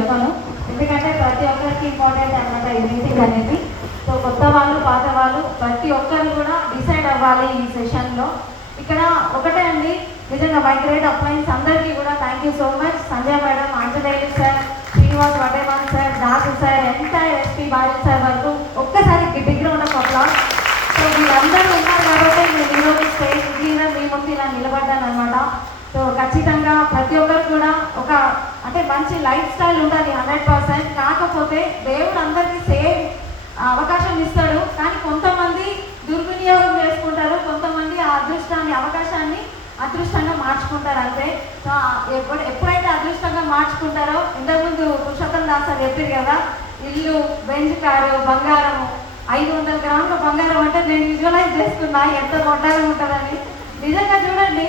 చెప్పను, ఎందుకంటే ప్రతి ఒక్కరికి ఇంపార్టెంట్ అనమాట ఈ మీటింగ్ అనేది. సో కొత్త వాళ్ళు పాత వాళ్ళు ప్రతి ఒక్కరు కూడా డిసైడ్ అవ్వాలి ఈ సెషన్లో. ఇక్కడ ఒకటే అండి, నిజంగా మైగ్రేట్ అప్లయన్స్ అందరికీ కూడా thank you so much. Sanjay madam, Anjaneyulu sir, Srinivas వటేమాన్ sir, Dasu sir, entire SP బారిల్ సార్ వరకు ఒక్కసారి బిగ్గా ఉన్న అప్లాస్. సో వీళ్ళందరూ ఉన్నారు కాబట్టి నేను ఈరోజు స్టేజ్ మీద మీ ముందు ఇలా నిలబడ్డాను అనమాట. సో ఖచ్చితంగా ప్రతి ఒక్కరు కూడా ఒక అంటే మంచి లైఫ్ స్టైల్ ఉండాలి 100%. కాకపోతే దేవుడు అందరికీ సేమ్ అవకాశం ఇస్తాడు, కానీ కొంతమంది దుర్వినియోగం చేసుకుంటారు, కొంతమంది ఆ అదృష్టాన్ని అవకాశాన్ని అదృష్టంగా మార్చుకుంటారు అంతే. సో ఎప్పుడైతే అదృష్టంగా మార్చుకుంటారో, ఇంతకుముందు పురుషోత్తం దాస్ సార్ చెప్పారు కదా, ఇల్లు, బెంజ్ కారు, బంగారం, 500 గ్రాముల బంగారం అంటే నేను విజువలైజ్ చేసుకున్నా ఎంత కొట్టాలని ఉంటుందని. నిజంగా చూడండి,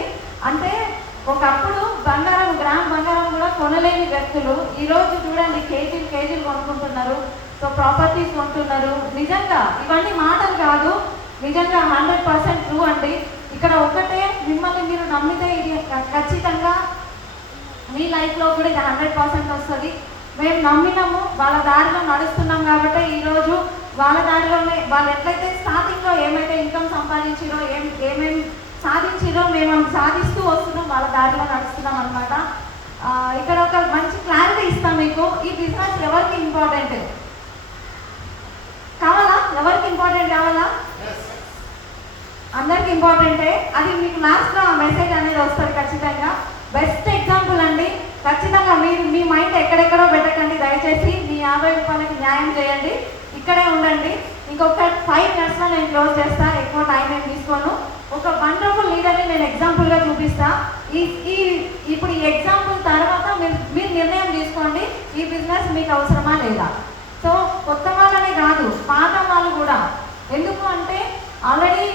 అంటే ఒకప్పుడు గ్రామ్ బంగారం కూడా కొనలేని వ్యక్తులు ఈరోజు చూడండి కేజీలు కొనుక్కుంటున్నారు. సో ప్రాపర్టీస్ కొంటున్నారు. నిజంగా ఇవన్నీ మాటలు కాదు, నిజంగా 100% ట్రూ అండి. ఇక్కడ ఒకటే, మిమ్మల్ని మీరు నమ్మితే ఇది ఖచ్చితంగా మీ లైఫ్లో కూడా ఇది 100% వస్తుంది. మేము నమ్మినాము, వాళ్ళ దారిలో నడుస్తున్నాం కాబట్టి ఈరోజు వాళ్ళ దారిలోనే వాళ్ళు ఎట్లయితే స్టార్టింగ్లో ఏమైతే ఇన్కమ్ సంపాదించిరో ఏమేమి సాధించిరో మేము సాధిస్తూ వస్తున్నాం, వాళ్ళ దారిలో నడుస్తున్నాం అనమాట. ఇక్కడ ఒక మంచి క్లారిటీ ఇస్తాం మీకు. ఈ బిజినెస్ ఎవరికి ఇంపార్టెంట్ కావాలా? ఎవరికి ఇంపార్టెంట్ కావాలా? అందరికి ఇంపార్టెంటే. అది మీకు లాస్ట్లో ఆ మెసేజ్ అనేది వస్తుంది ఖచ్చితంగా. బెస్ట్ ఎగ్జాంపుల్ అండి. ఖచ్చితంగా మీరు మీ మైండ్ ఎక్కడెక్కడో పెట్టకండి, దయచేసి మీ 50 రూపాయలకి న్యాయం చేయండి, ఇక్కడే ఉండండి. ఇంకొక 5 minutesలో నేను క్లోజ్ చేస్తాను, ఎక్కువ టైం ఏం తీసుకోను. ఒక వండర్ఫుల్ లీడర్ని నేను ఎగ్జాంపుల్గా చూపిస్తా. ఇప్పుడు ఈ ఎగ్జాంపుల్ తర్వాత మీరు నిర్ణయం తీసుకోండి, ఈ బిజినెస్ మీకు అవసరమా లేదా. సో కొత్త వాళ్ళనే కాదు, పాత వాళ్ళు కూడా. ఎందుకు అంటే ఆల్రెడీ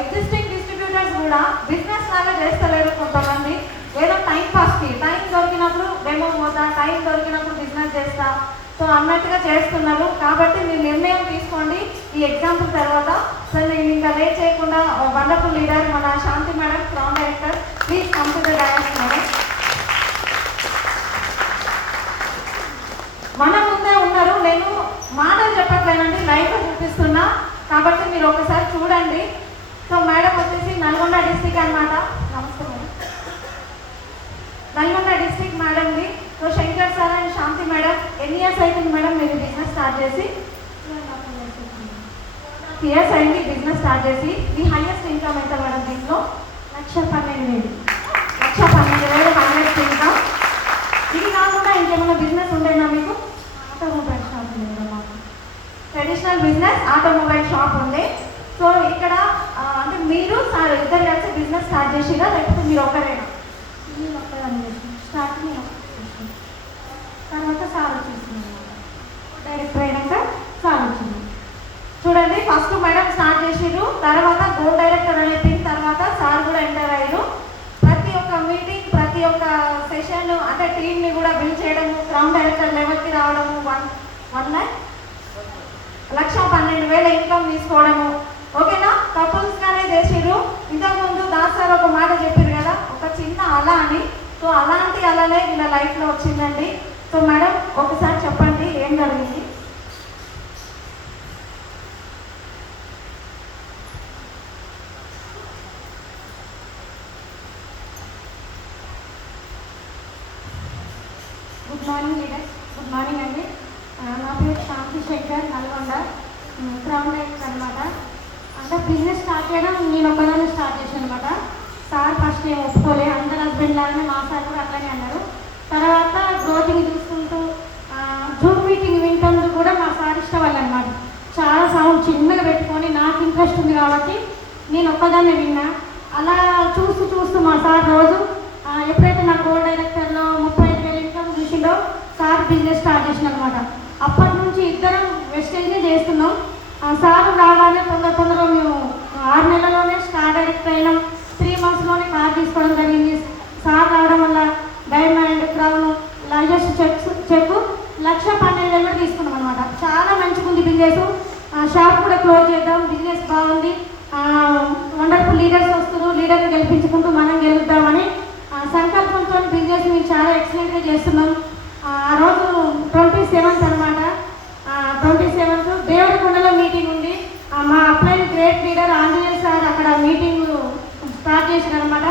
ఎగ్జిస్టింగ్ డిస్ట్రిబ్యూటర్స్ కూడా బిజినెస్ లాగా చేస్తలేరు. కొంతమంది ఏదో టైం పాస్కి, టైం దొరికినప్పుడు డెమో పోతా, టైం దొరికినప్పుడు బిజినెస్ చేస్తా, సో అన్నట్టుగా చేస్తున్నారు. కాబట్టి మీరు నిర్ణయం తీసుకోండి ఈ ఎగ్జాంపుల్ తర్వాత. సో నేను ఇంకా లేట్ చేయకుండా వండర్ఫుల్ లీడర్ మన Shanti madam, crown director, please come to the dais madam. మన ముందే ఉన్నారు, నేను మాటలు చెప్పట్లేనండి, లైవ్గా చూపిస్తున్నా కాబట్టి మీరు ఒకసారి చూడండి. సో మేడం వచ్చేసి నల్గొండ డిస్టిక్ అనమాట. నమస్తే మేడం. నల్గొండ డిస్టిక్ మేడంది. So Shankar sir and Shanti madam, ఎన్ని ఇయర్స్ అవుతుంది మేడం మీరు బిజినెస్ స్టార్ట్ చేసి? 2.5 years అయింది బిజినెస్ స్టార్ట్ చేసి. మీ హైయెస్ట్ ఇన్కమ్ ఎంత మేడం దీంట్లో? 1,12,000. 1,12,000 హైయెస్ట్ ఇన్కమ్. ఇది కాకుండా ఇంకేమైనా బిజినెస్ ఉండేనా మీకు? ఆటోమొబైల్ షాప్ ఉంది మేడం మాకు. ట్రెడిషనల్ బిజినెస్ ఆటోమొబైల్ షాప్ ఉంది. సో ఇక్కడ అంటే మీరు సార్ ఇద్దరు కలిసి బిజినెస్ స్టార్ట్ చేసిరా, లేకపోతే మీరు ఒకరేనా? మీరు ఒక్కదాన్ని చేసి స్టార్టింగ్ తర్వాత సార్ వచ్చేసింది, డైరెక్టర్ అయినాక సార్ వచ్చింది. చూడండి, ఫస్ట్ మేడం స్టార్ట్ చేసిర్రు, తర్వాత గోల్డ్ డైరెక్టర్ అనే పిన్ తర్వాత సార్ కూడా ఎంటర్ అయ్యారు. ప్రతి ఒక్క మీటింగ్, ప్రతి ఒక్క సెషన్ అంటే టీమ్ని కూడా బిల్డ్ చేయడము, క్రౌన్ డైరెక్టర్ లెవెల్కి రావడము, 1,12,000 ఇన్కమ్ తీసుకోవడము. ఓకేనా? కపుల్స్గానే చేసిర్రు. ఇంతకుముందు దాస్ సార్ ఒక మాట చెప్పారు కదా, ఒక చిన్న అల అని. సో అలాంటి అలానే వీళ్ళ లైఫ్లో వచ్చిందండి. సో మేడం ఒకసారి చెప్పండి ఏం జరిగింది? Good morning leaders. Good morning అండి. నా పేరు శాంతి శంకర్, నల్గొండ, క్రౌన్ డైరెక్టర్ అనమాట. అంటే బిజినెస్ స్టార్ట్ చేయడం నేను ఒకదాన్ని స్టార్ట్ చేశాను అనమాట. సార్ ఫస్ట్ ఏం ఒప్పుకోలే, అందరు హస్బెండ్ లాగానే మా సార్ కూడా అట్లానే అన్నారు. తర్వాత గ్రోతింగ్ చూసుకుంటూ జూమ్ మీటింగ్ వింటున్నది కూడా మా సార్ ఇష్టం అనమాట. చాలా సౌండ్ చిన్నగా పెట్టుకొని నాకు ఇంట్రెస్ట్ ఉంది కాబట్టి నేను ఒక్కదాన్ని విన్నా. అలా చూస్తూ చూస్తూ మా సార్ రోజు ఎప్పుడైతే నా గోల్డ్ డైరెక్టర్లో 35,000 ఇన్కమ్ చూసిండో సార్ బిజినెస్ స్టార్ట్ చేసిన అనమాట. అప్పటి నుంచి ఇద్దరం వెస్టేజ్నే చేస్తున్నాం. సార్ రాగానే తొందరగా మేము 6 నెలల్లోనే స్టార్ డైరెక్టర్ అయినాం. 3 monthsలోనే కార్ తీసుకోవడం జరిగింది. సార్ రావడం వల్ల డైమండ్, క్రౌన్, లార్జెస్ట్ చెక్ 1,12,000 తీసుకున్నాం అనమాట. చాలా మంచిగా ఉంది బిజినెస్. షాప్ కూడా క్లోజ్ చేద్దాం, బిజినెస్ బాగుంది, వండర్ఫుల్ లీడర్స్ వస్తున్నారు, లీడర్ని గెలిపించుకుంటూ మనం గెలుద్దామని సంకల్పంతో బిజినెస్ మేము చాలా ఎక్సలెంట్గా చేస్తున్నాం. ఆ రోజు 27th అనమాట. 27th దేవరకొండలో మీటింగ్ ఉంది. మా upline great leader Anjaneya sir అక్కడ మీటింగ్ స్టార్ట్ చేశారనమాట.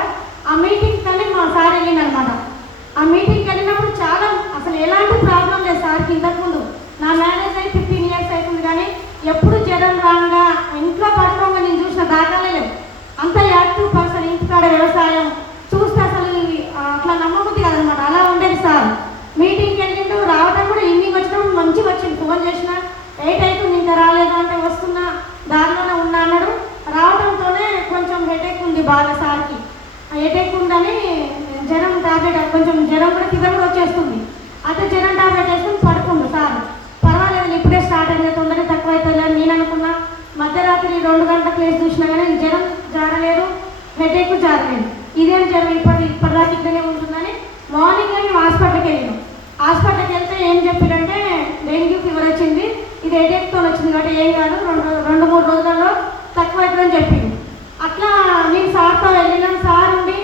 ఆ మీటింగ్ కానీ మా సార్ వెళ్ళిందనమాట. ఆ మీటింగ్కి వెళ్ళినప్పుడు చాలా అసలు ఎలాంటి ప్రాబ్లం లేదు సార్కి. ఇంతకుముందు నా మ్యారేజ్ అయి 15 years అవుతుంది, కానీ ఎప్పుడు జ్వరం రాగా ఇంట్లో పడుకోగా నేను చూసిన దాఖలే లేవు. అంత యాక్టివ్ పర్సన్, ఇంటికాడ వ్యవసాయం చూస్తే అసలు అట్లా నమ్మబుద్ధి కదనమాట. అలా ఉండేది సార్. మీటింగ్కి వెళ్ళిండు, రావడం కూడా ఈవినింగ్ వచ్చినప్పుడు మంచిగా వచ్చింది. ఫోన్ చేసిన 8 అవుతుంది ఇంకా రాలేదు అంటే వస్తున్నా దారిలోనే ఉన్నా అన్నాడు. రావడంతోనే కొంచెం హెడేక్ ఉంది బాగా సార్కి. హెడేక్ ఉందని జ్వరం టాబ్లెట్, కొంచెం జ్వరం కూడా ఫీవర్ కూడా వచ్చేస్తుంది. అయితే జ్వరం టాబ్లెట్ వేసుకుని పడుకుండు సార్. పర్వాలేదు ఇప్పుడే స్టార్ట్ అయింది, తొందరగా తక్కువ అవుతుంది అని నేను అనుకున్నా. మధ్యరాత్రి 2 గంటలకు లేచి చూసినా కానీ జ్వరం జారలేదు, హెడేక్ జారలేదు. ఇదేం జ్వరం ఇప్పటిదాకా ఇక్కడనే ఉంటుందని మార్నింగ్ మేము హాస్పిటల్కి వెళ్ళాను. హాస్పిటల్కి వెళ్తే ఏం చెప్పారంటే డెంగ్యూ ఫీవర్ వచ్చింది, ఇది హెడేక్తో వచ్చింది కాబట్టి ఏం కాదు, 2-3 రోజులలో తక్కువ అవుతుందని చెప్పింది. అట్లా నేను సార్తో వెళ్ళినాను. సార్ ఉండి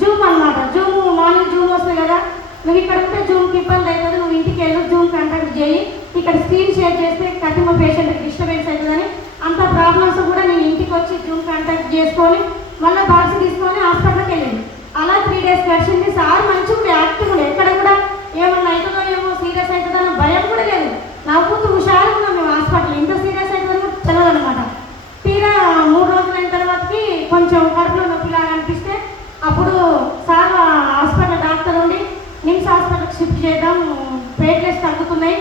జూమ్ అనమాట, జూమ్ మార్నింగ్ జూమ్ వస్తుంది కదా, నువ్వు ఇక్కడ ఉంటే జూమ్కి ఇబ్బంది అవుతుంది, నువ్వు ఇంటికి వెళ్ళు, జూమ్ కాంటాక్ట్ చేయి, ఇక్కడ స్క్రీన్ షేర్ చేస్తే కటిమ పేషెంట్కి డిస్టర్బెన్స్ అవుతుందని అంత ప్రాబ్లమ్స్ కూడా నేను ఇంటికి వచ్చి జూమ్ కాంటాక్ట్ చేసుకొని మళ్ళీ బాక్స్ తీసుకొని హాస్పిటల్కి వెళ్ళింది. అలా 3 days గడిచింది. సార్ మంచిగా యాక్టివ్ ఉండే, ఎక్కడ కూడా ఏమన్నా అవుతుందో ఏమో సీరియస్ అవుతుందో అన్న భయం కూడా లేదు. నవ్వుతూ హుషారుగా ఉన్నాం మేము. హాస్పిటల్ ఎంత సీరియస్ అవుతుందో తెలియదు అనమాట. తీరా 3 రోజులు అయిన తర్వాతకి కొంచెం కడుపులో నొప్పిలాగా అనిపిస్తే అప్పుడు సార్ హాస్పిటల్ డాక్టర్ ఉండి నిమ్స్ హాస్పిటల్కి షిఫ్ట్ చేద్దాం, ప్లేట్లెట్స్ తగ్గుతున్నాయి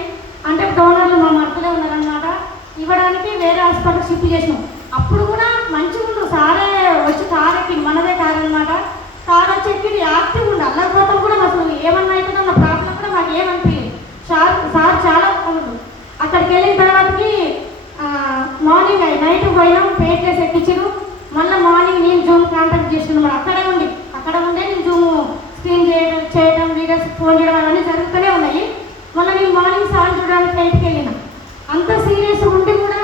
అంటే డోనర్లు మా మధ్యలో ఉన్నారనమాట, ఇవ్వడానికి వేరే హాస్పిటల్కి షిఫ్ట్ చేసినాం. అప్పుడు కూడా మంచిగా ఉండు. సారే వచ్చి కార్ ఎక్కి, మనదే కార్ అనమాట, కార్ వచ్చి ఎక్కి యాక్టివ్ ఉండు. అల్లకపోతాం కూడా అసలు ఏమన్నా అవుతుందో అన్న ప్రాబ్లం కూడా మాకు ఏమనిపించలేదు. సార్ చాలా ఉండు. అక్కడికి వెళ్ళిన తర్వాతకి మార్నింగ్ నైట్ పోయినాం, ప్లేట్లెట్స్ ఎక్కించారు. మళ్ళీ మార్నింగ్ నేను జూమ్ కాంటాక్ట్ చేసినాను. అక్కడ ఉండే నేను జూమ్ స్క్రీన్ చేయడం వీడియోస్ ఫోన్ చేయడం అవన్నీ జరుగుతూనే ఉన్నాయి. మళ్ళీ నేను మార్నింగ్ సార్ చూడడానికి బయటికి వెళ్ళిన. అంత సీరియస్ ఉండి కూడా,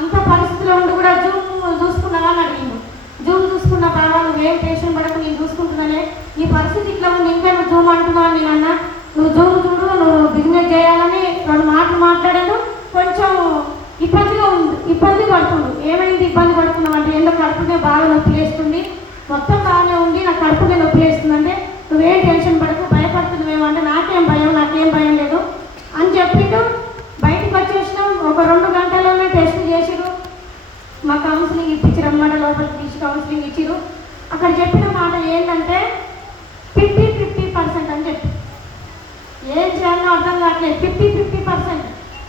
అంత పరిస్థితిలో ఉండి కూడా జూమ్ చూసుకున్నావా అని అడిగిండు. జూమ్ చూసుకున్న బాగా నువ్వేం టెన్షన్ పడకు, నేను చూసుకుంటున్నానే, నీ పరిస్థితి ఇట్లా ఉంది, ఇంకేమో జూమ్ అంటున్నావు నేను అన్నా. నువ్వు జూమ్ చూడు, నువ్వు బిజినెస్ చేయాలని 2 మాటలు మాట్లాడాను. కొంచెం ఇబ్బంది పడుతుంది. ఏమైంది ఇబ్బంది పడుతున్నావు అంటే, ఎందుకు కడుపునే బాగా నొప్పి వేస్తుంది, మొత్తం బాగానే ఉంది, నాకు కడుపునే నొప్పి వేస్తుంది అంటే, నువ్వేం టెన్షన్ పడకు, భయపడుతున్నావేమో అంటే, నాకేం భయం లేదు అని చెప్పిండు. బయటకు వచ్చేసినాం. ఒక 2 గంటల్లోనే టెస్ట్ చేసిరు, మా కౌన్సిలింగ్ ఇప్పించారు అన్నమాట. లోపలికి తీసి కౌన్సిలింగ్ ఇచ్చిరు. అక్కడ చెప్పిన మాట ఏంటంటే 50% అని చెప్పి, ఏం చేయాలో అర్థం కావట్లేదు. 50%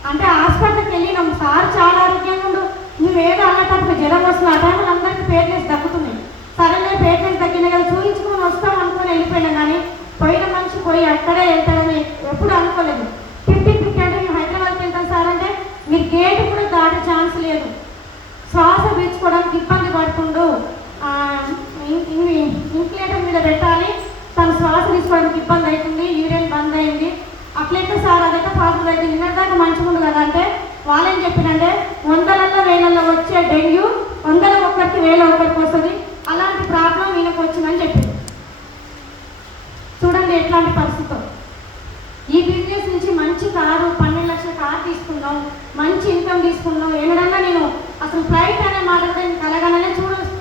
అంటే హాస్పిటల్కి వెళ్ళినాం. సార్ చాలా ఆరోగ్యంగా ఉండు, నువ్వేదో అన్నటప్పుడు జ్వరం వస్తుంది. ఆ టైంలో అందరికీ ప్లేట్లెట్స్ తగ్గుతున్నాయి. సరేలే ప్లేట్లెట్స్ తగ్గినాయి కదా, చూపించుకొని వస్తాం అనుకుని వెళ్ళిపోయినా, కానీ పోయిన మనిషి పోయి అక్కడే వెళ్తాడని ఎప్పుడు అనుకోలేదు. 50 అంటే మేము హైదరాబాద్కి వెళ్తాం సార్ అంటే, మీరు గేట్ కూడా దాటే ఛాన్స్ లేదు, శ్వాస పీల్చుకోవడానికి ఇబ్బంది పడుతుండు, ఇంక్యులేటర్ మీద పెట్టాలి, తన శ్వాస తీసుకోవడానికి ఇబ్బంది అవుతుంది, యూరిన్ బంద్ అయింది. అట్లయితే సార్ అదైతే పాజిటివ్ అయితే నిన్నటిదాకా మంచిగా ఉంది కదా అంటే, వాళ్ళేం చెప్పినంటే 100లలో 1000లలో వచ్చే డెంగ్యూ 100లో 1కి 1000 వస్తుంది, అలాంటి ప్రాబ్లం ఈయనకు వచ్చిందని చెప్పింది. చూడండి ఎట్లాంటి పరిస్థితి. ఈ బిజినెస్ నుంచి మంచి కారు, 12 లక్షల కారు తీసుకున్నాం, మంచి ఇన్కమ్ తీసుకున్నాం. ఏమైనా నేను అసలు ఫ్లైట్ అనే మాట కూడా నేను కలగానే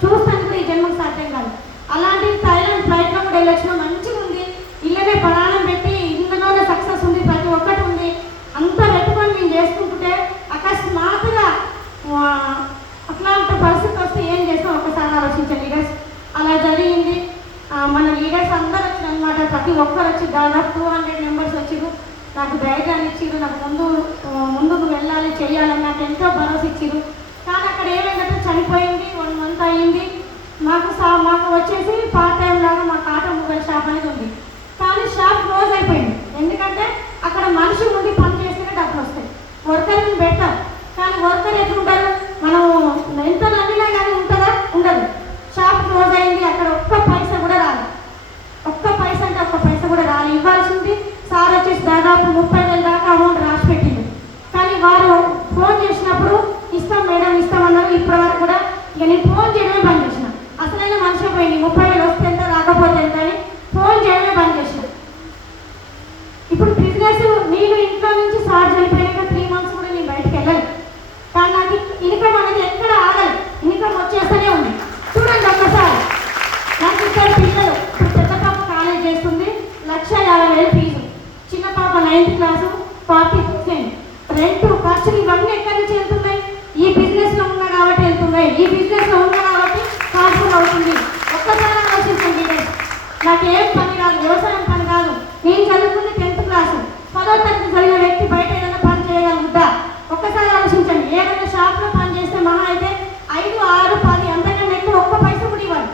చూస్తాను కూడా ఈ జన్మకు సాధ్యం కాదు. అలాంటి థైలాండ్ ఫ్లైట్లో కూడా వెళ్ళొచ్చిన మంచిగా ఉంది, ఇళ్ళనే ప్రాణం పెట్టి ఇందులోనే సక్సెస్ ఉంది, ప్రతి ఒక్కటి ఉంది. అంతా పెట్టుకొని మేము చేసుకుంటుంటే అకస్మాత్తుగా అట్లాంటి పరిస్థితి వస్తే ఏం చేస్తాం ఒకసారి ఆలోచించండి లీడర్స్. అలా జరిగింది. మన లీడర్స్ అందరూ వచ్చిన అనమాట, ప్రతి ఒక్కరు వచ్చి దాదాపు 200 మెంబర్స్ వచ్చారు. నాకు ధైర్యాన్ని ఇచ్చిరు, నాకు ముందుకు వెళ్ళాలి చేయాలని నాకు ఎంతో భరోసా ఇచ్చిరు. కానీ అక్కడ ఏమైందంటే చనిపోయింది, 1 month అయ్యింది. మాకు వచ్చేసి పార్ట్ టైం లాగా మాకు ఆటోమొబైల్ షాప్ అనేది ఉంది, కానీ షాప్ క్లోజ్ అయిపోయింది. ఎందుకంటే అక్కడ మనిషి ఉండి పని చేస్తేనే డబ్బులు వస్తాయి, వర్కర్ని పెట్టారు. కానీ వర్కర్ ఎట్లుంటారు, మనం ఎంత నమ్మినా కానీ ఉంటుందా, ఉండదు. షాప్ క్లోజ్ అయింది. అక్కడ ఒక్క పైసా కూడా రాలి, ఒక్క పైసా కూడా రాలి. ఇవ్వాల్సింది సార్ వచ్చేసి దాదాపు 30,000 దాకా అమౌంట్ రాసి పెట్టింది. కానీ వారు ఫోన్ చేసినప్పుడు ఇస్తాం మేడం ఇస్తామన్నారు. ఇప్పటి వరకు కూడా ఇక నేను ఫోన్ చేయడమే బంద్ చేసిన. అసలైన మనిషి పోయింది, 30,000 వస్తే ఎంత రాకపోతే ఎంత అని ఫోన్ చేయడమే బంద్ చేసిన. ఇప్పుడు బిజినెస్ నేను ఇంట్లో నుంచి సార్ క్లాసు 40%. రెంట్ ఖర్చులు ఇవన్నీ ఎక్కడి నుంచి వెళ్తున్నాయి? ఈ బిజినెస్లో ఉన్నా కాబట్టి వెళ్తున్నాయి. ఈ బిజినెస్లో ఉన్నా కాబట్టి కాన్ఫుల్ అవుతుంది. ఒక్కసారి ఆలోచించండి. నాకేం పని కాదు, వ్యవసాయం పని కాదు. నేను చదువుకుంది 10th క్లాసు. 10వ తరగతి చదివిన వ్యక్తి బయట ఏదైనా పని చేయగలుగుతా? ఒక్కసారి ఆలోచించండి. ఏదైనా షాప్లో పని చేస్తే మహా అయితే 5, 6, 10 అంతకన్నా ఎక్కువ ఒక్క పైసా కూడా ఇవ్వాలి.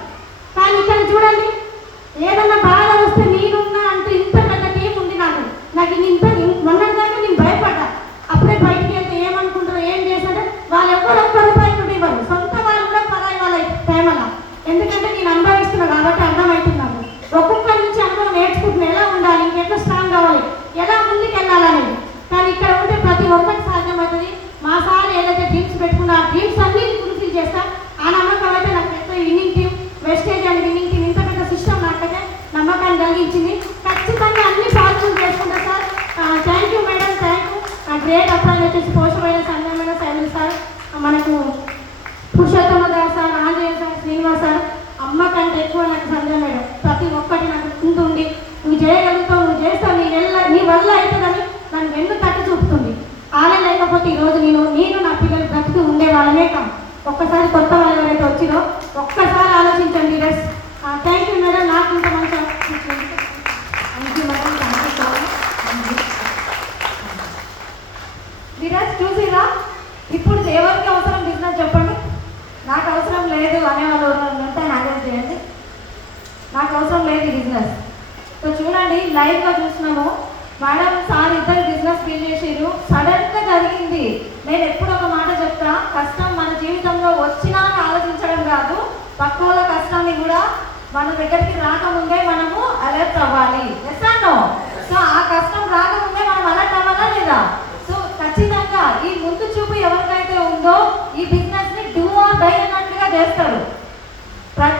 కానీ ఇక్కడ చూడండి, ఏదన్నా బాధ వస్తే నేనున్నా అంటే ఇంత పెద్ద టీం ఉంది నాకు ఇంత మొన్నటిదాకా నేను భయపడ్డా. అప్పుడే బయటికి వెళ్తే ఏమనుకుంటారో, ఏం చేశారో, వాళ్ళు ఒక్క రూపాయి కూడా ఇవ్వరు. సొంత వాళ్ళు కూడా పరాయి వాళ్ళ ప్రేమల. ఎందుకంటే నేను అనుభవిస్తున్నా కాబట్టి అర్థమవుతున్నాను. ఒక్కొక్కరి నుంచి అనుభవం నేర్చుకుంటున్నా, ఎలా ఉండాలి, ఇంకెట్లా స్ట్రాంగ్ కావాలి, ఎలా ముందుకు వెళ్ళాలనేది. కానీ ఇక్కడ ఉంటే ప్రతి ఒక్కరికి సాధ్యమవుతుంది. మా సార్ ఏదైతే డ్రీమ్స్ పెట్టుకున్నా ఆ డ్రీమ్స్ అన్ని ఫుల్ఫిల్ చేస్తా. ఆ నమ్మకం అయితే నాకు పెద్ద winning team, wastage and winning team ఇంత పెద్ద సిస్టమ్ నాకైతే నమ్మకాన్ని కలిగించింది. ఖచ్చితంగా అన్ని పాజిటివ్ చేసుకుంటా sir. Thank you madam, thank you. Great upline వచ్చేసి పోషమైన సంజయమైన శైలి సార్, మనకు Purushottama Das sir, Anjaneya sir, Srinivas sir. అమ్మ కంటే ఎక్కువ నాకు సంజయ్ మేడం. ప్రతి ఒక్కటి నాకు ముందుండి నువ్వు చేయగలుగుతావు, నువ్వు చేస్తావు, నీ వల్ల అవుతుందని నన్ను వెన్ను తట్టి చూపుతుంది. ఆలే లేకపోతే ఈరోజు నేను నా పిల్లలు బ్రతికి ఉండే వాళ్ళమే కాదు. ఒక్కసారి కొత్త వాళ్ళు ఎవరైతే వచ్చిరో ఒక్కసారి ఆలోచించండి. Dress thank you madam. నాకు ఇంత మంచి thank you madam, thank you so much. Dheeraj చూసిరా, ఇప్పుడు ఎవరికి అవసరం బిజినెస్ చెప్పండి? నాకు అవసరం లేదు అనేవాళ్ళు ఉంటే హ్యాండిల్ చేయండి. నాకు అవసరం లేదు ఈ బిజినెస్. సో చూడండి, లైవ్గా చూసినాము. మేడం సార్ ఇద్దరు బిజినెస్ బిల్డ్ చేసిరు. సడన్గా జరిగింది. నేను ఎప్పుడు ఒక మాట చెప్తా, కష్టం మన జీవితంలో వచ్చినా ఆలోచించడం కాదు, పక్క వాళ్ళ కష్టాన్ని కూడా మన దగ్గరికి రాకముందే మనము అలర్ట్ అవ్వాలి. ఎస్ అన్నో? సో ఆ కష్టం రాకముందే మనం అలర్ట్ అవ్వాలా లేదా? సో ఖచ్చితంగా ఈ ముందు చూపు ఎవరికైతే ఉందో ఈ బిజినెస్ని డూ ఆర్ డై అన్నట్లుగా చేస్తారు.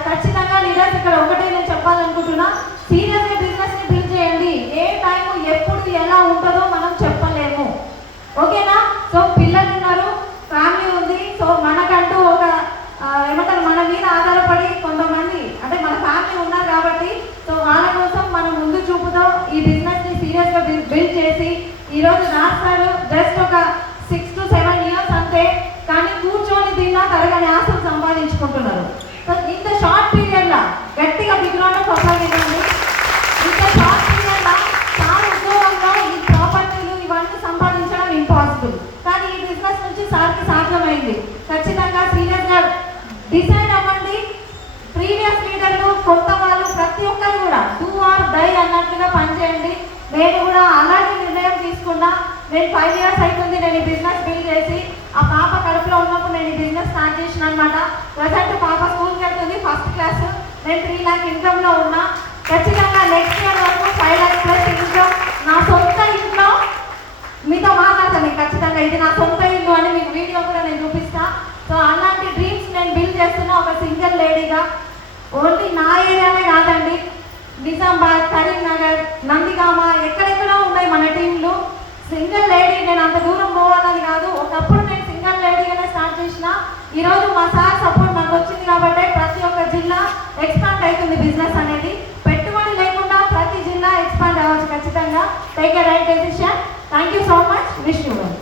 ఖచ్చితంగా లీడర్స్ ఇక్కడ ఒకటే నేను చెప్పాలనుకుంటున్నా, సీరియస్గా బిజినెస్ని బిల్డ్ చేయండి. ఏ టైం ఎప్పుడు ఎలా ఉంటుందో మనం చెప్పలేము. ఓకేనా? సో పిల్లలు ఉన్నారు, ఫ్యామిలీ ఉంది. సో మనకంటూ ఒక ఏమంటారు, మన మీద ఆధారపడి కొంతమంది అంటే మన ఫ్యామిలీ ఉన్నారు కాబట్టి సో వాళ్ళ కోసం మనం ముందు చూపుతో ఈ బిజినెస్ని సీరియస్గా బిల్డ్ చేసి ఈరోజు రాస్తారు జస్ట్ ఒక 6 to 7 years అంతే, కానీ కూర్చొని తిన్నా తరగని ఆస్తులు సంపాదించుకుంటున్నారు. సో ఇంత షార్ట్ పీరియడ్లో గట్టిగా బిగ్రౌండ్ కొనసాగించండి. ఇంత షార్ట్ పీరియడ్లో చాలా ఉద్యోగంలో ఈ ప్రాపర్టీలు ఇవన్నీ సంపాదించడం ఇంపాసిబుల్, కానీ ఈ బిజినెస్ నుంచి సార్కి సాధ్యమైంది. ఖచ్చితంగా సీరియస్గా డిసైడ్ అవ్వండి. ప్రీవియస్ లీడర్లు, కొత్త వాళ్ళు ప్రతి ఒక్కరు కూడా డూ ఆర్ డై అన్నట్లుగా పనిచేయండి. నేను కూడా అలాంటి నిర్ణయం తీసుకున్నా. నేను 5 years అవుతుంది నేను ఈ బిజినెస్ బిల్డ్ చేసి. ఆ పాప కడుపులో ఉన్నప్పుడు నేను ఈ బిజినెస్ స్టార్ట్ చేసిన అనమాట. ప్రజెంట్ పాప స్కూల్కి వెళ్తుంది, 1st క్లాస్. నేను 3 lakh ఇన్కమ్లో ఉన్నా. ఖచ్చితంగా నెక్స్ట్ ఇయర్ వరకు 5 lakh ప్లస్ ఇన్కమ్. నా సొంత ఇంట్లో మీతో మాట్లాడతాను ఖచ్చితంగా. ఇది నా సొంత ఇల్లు అని మీకు వీడియో కూడా నేను చూపిస్తా. సో అలాంటి డ్రీమ్స్ నేను బిల్డ్ చేస్తున్నా ఒక సింగిల్ లేడీగా. ఓన్లీ నా ఏరియానే కాదండి, నిజామాబాద్, కరీంనగర్, నందిగామ ఎక్కడెక్కడో ఉన్నాయి మన టీంలు. సింగిల్ లేడీ, నేను అంత దూరం పోవాలని కాదు. ఒకప్పుడు నేను సింగిల్ లేడీగానే స్టార్ట్ చేసిన. ఈరోజు మా సార్ సపోర్ట్ నాకు వచ్చింది కాబట్టి ప్రతి ఒక్క జిల్లా ఎక్స్పాండ్ అవుతుంది బిజినెస్ అనేది. పెట్టుబడి లేకుండా ప్రతి జిల్లా ఎక్స్పాండ్ అవ్వచ్చు ఖచ్చితంగా. Take a right decision. Thank you so much. Wish you well.